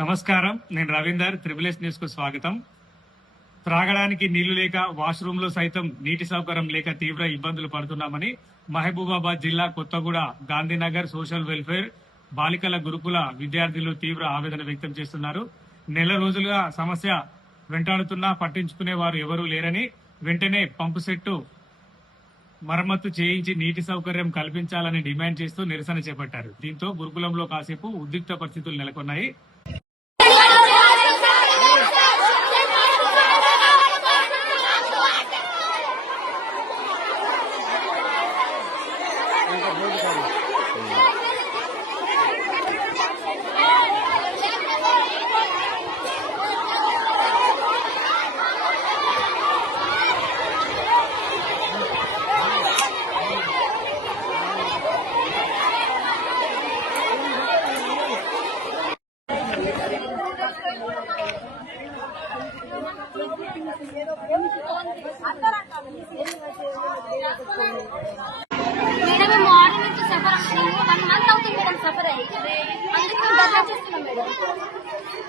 నమస్కారం, నేను రవీందర్. త్రిబుల్ఎస్ న్యూస్ కు స్వాగతం. త్రాగడానికి నీళ్లు లేక వాష్రూమ్ లో సైతం నీటి సౌకర్యం లేక తీవ్ర ఇబ్బందులు పడుతున్నామని మహబూబాబాద్ జిల్లా కొత్తగూడ గాంధీనగర్ సోషల్ వెల్ఫేర్ బాలికల గురుకుల విద్యార్థులు తీవ్ర ఆవేదన వ్యక్తం చేస్తున్నారు. నెల రోజులుగా సమస్య వెంటాడుతున్నా పట్టించుకునే వారు ఎవరూ లేరని, వెంటనే పంపు సెట్టు మరమ్మతు చేయించి నీటి సౌకర్యం కల్పించాలని డిమాండ్ చేస్తూ నిరసన చేపట్టారు. దీంతో గురుకులంలో కాసేపు ఉద్రిక్త పరిస్థితులు నెలకొన్నాయి. మేడం మార్నింగ్ నుంచి సఫర్ అవుతున్నాము. 1 month అవుతుంది మేడం సఫర్ అయ్యి. అందుకే మేము దర్శనం చేస్తున్నాం మేడం.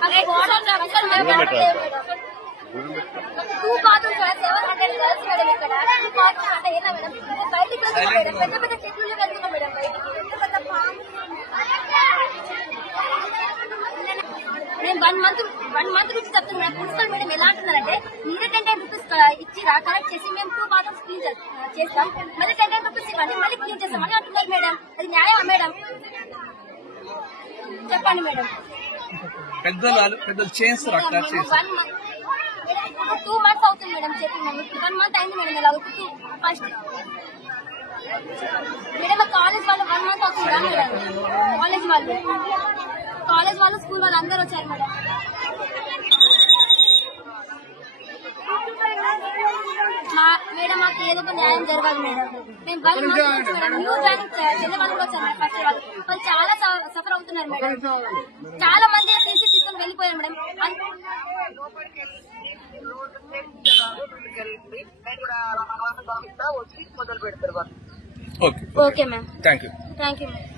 అక్కడ వాటర్ అసలు మేడం 2 బాత్రూమ్స్ 700 గర్ల్స్ మేడం. ఇక్కడ 2 బాత్రూమ్స్ అంటే ఏనా మేడం? బయటికి వెళ్తున్నాం మేడం. పెద్ద పెద్ద చెట్లు వెళ్తున్నాం మేడం బయటికి. నేను 1 month నుంచి చెప్తున్నాను. ప్రిన్సిపల్ మేడం ఎలా అంటున్నారంటే మీరే 10 రూపీస్ ఇచ్చి కలెక్ట్ చేసి మేము 2 బాత్రూమ్స్ క్లీన్ చేస్తాం, మళ్ళీ 10 రూపీస్ ఇవ్వండి, మళ్ళీ క్లీన్ చేస్తామని అంటున్నారు మేడం. అది న్యాయమా మేడం? చెప్పండి మేడం. పెద్దలు చేస్తారు 2 months అవుతుంది మేడం చెప్పి. 1 month అయింది మేడం. ఇలా ఫస్ట్ మేడం కాలేజ్ వాళ్ళు 1 month అవుతుందా మేడం? కాలేజ్ వాళ్ళు స్కూల్ వాళ్ళు అందరూ వచ్చారు మేడం. మేడం మాకు ఏదో ఒక న్యాయం జరగాలి మేడం. మేము 1 month నుంచి మేడం న్యూ జాయినింగ్ చెల్లెవాళ్ళు వచ్చారు మేడం. ఫస్ట్ వాళ్ళు చాలా సఫర్ అవుతున్నారు మేడం. చాలా మంది తీసుకొని వెళ్ళిపోయారు madam. Okay ma'am, thank you ma'am.